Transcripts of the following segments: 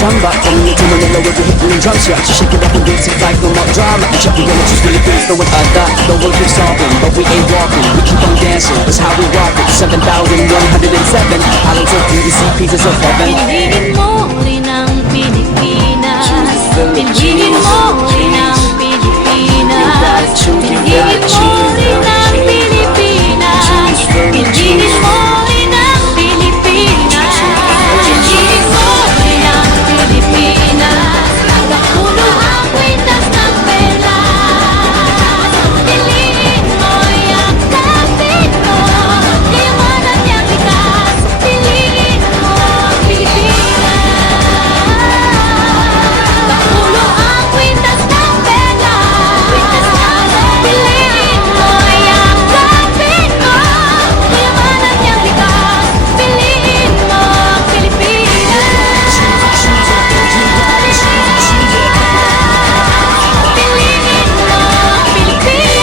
samba coming into Manila with the hit and drums. Yeah, just shake it up and dance it like no more drama. And check the energy, really things throwing the world keeps solving, but we ain't walking. We keep on dancing, that's how we rock it. 7,107 islands of beauty, pieces of heaven. Piliin mo rin ang Pilipinas. Piliin mo rin ang Pilipinas. Piliin mo rin ang Pilipinas. Piliin mo rin ang Pilipinas. Piliin mo rin ang Pilipinas. Napuno ang kwintas ng pelas. Piliin mo, yakapin mo, kayamanan niyang likas. Piliin mo ang Pilipinas. Napuno ang kwintas ng pelas. Piliin mo, yakapin mo, kayamanan niyang likas. Piliin mo ang Pilipinas. Piliin mo ang Pilipinas.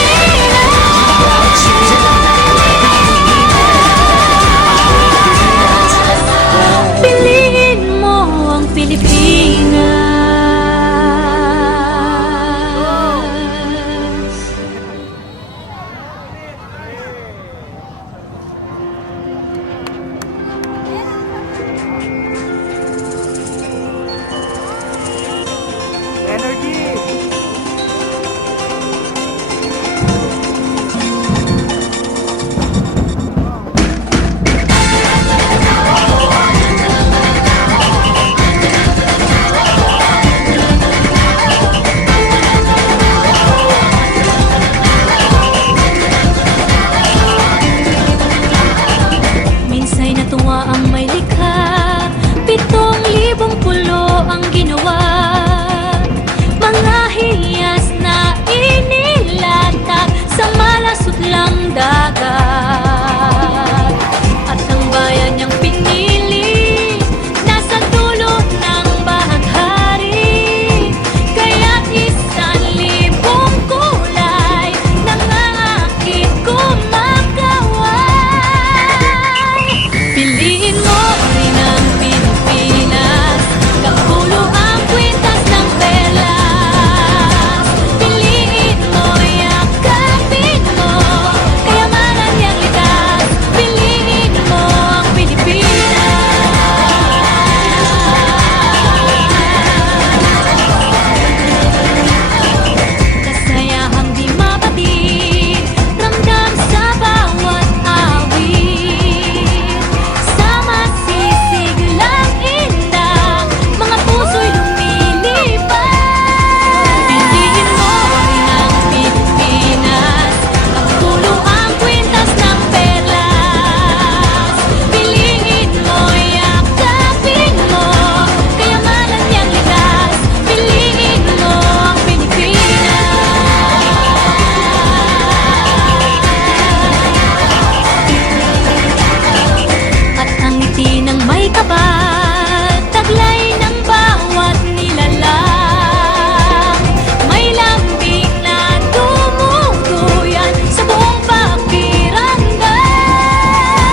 Piliin mo ang Pilipinas. Minsa'y natuwa ang may likha, 7,000 pulo ang ginawa. Mga hiyas na inilatag sa malasutlang dagat. At ang bayan niyang pinili, nasa dulo ng bahaghari. Kaya't 1,000 kulay nangangakit kumakaway. Piliin mo rin ang Pilipinas. Kapulo ang kwintas ng pelas. Piliin mo, yakapin mo, kayamanan niyang likas. Piliin mo ang Pilipinas. Kasayahang di mapatid, ramdam sa bawat awit. Sa masisiglang indak, mga puso'y lumilipad. Piliin mo rin ang Pilipinas. Kapulo ang kwintas ng perlas. Piliin mo, yakapin mo, kayamanan niyang likas. Piliin mo ang Pilipinas. At ang ngiti ng may kapal, taglay ng bawat nilalang. May lambing na tumutuyan sa buong pakiramdam.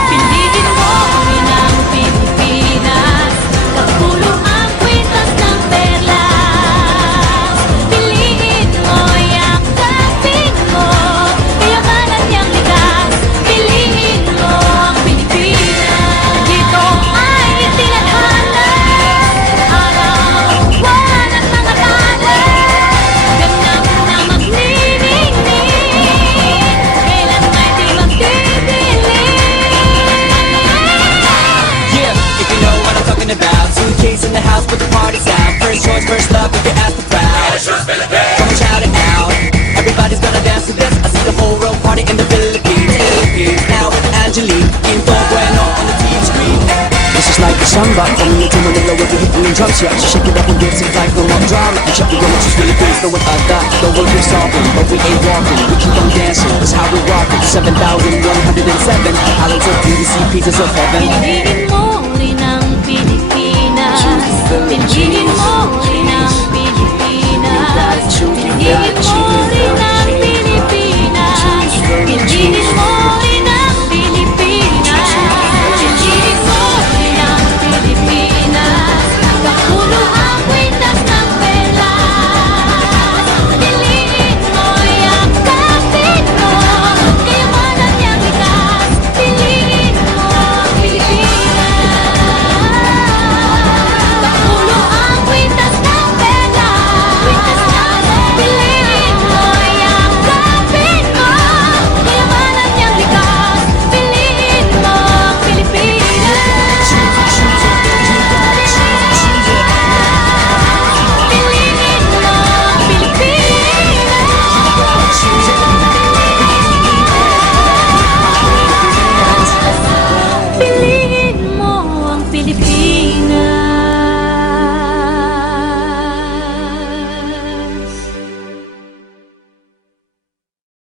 Piliin mo rin ang Pilipinas. Kapulo ang kwintas ng perlas. Piliin mo, yakapin mo, kayamanan niyang likas. Piliin mo ang Pilipinas. Dito ay itinadhana, araw-buwan at mga talas. Ganap na magniningning, kailan may di magdidilim. Yeah, if you know what I'm talking about. Suitcase in the house, put the party's out. First choice, first love, if you ask the crowd. Come on, shout it out. Everybody's gonna dance to this. I see the whole world party in the Philippines. Now with Angelique, Info Bueno on the TV screen. This is like a samba coming into Manila with the hit and drums. Yeah, just shake it up and dance it like no more drama. And check the energy, really things throwing the world keeps solving, but we ain't walking. We keep on dancing, that's how we rock it. 7,107 islands of beauty, pieces of heaven. Piliin mo rin ang Pilipinas. Piliin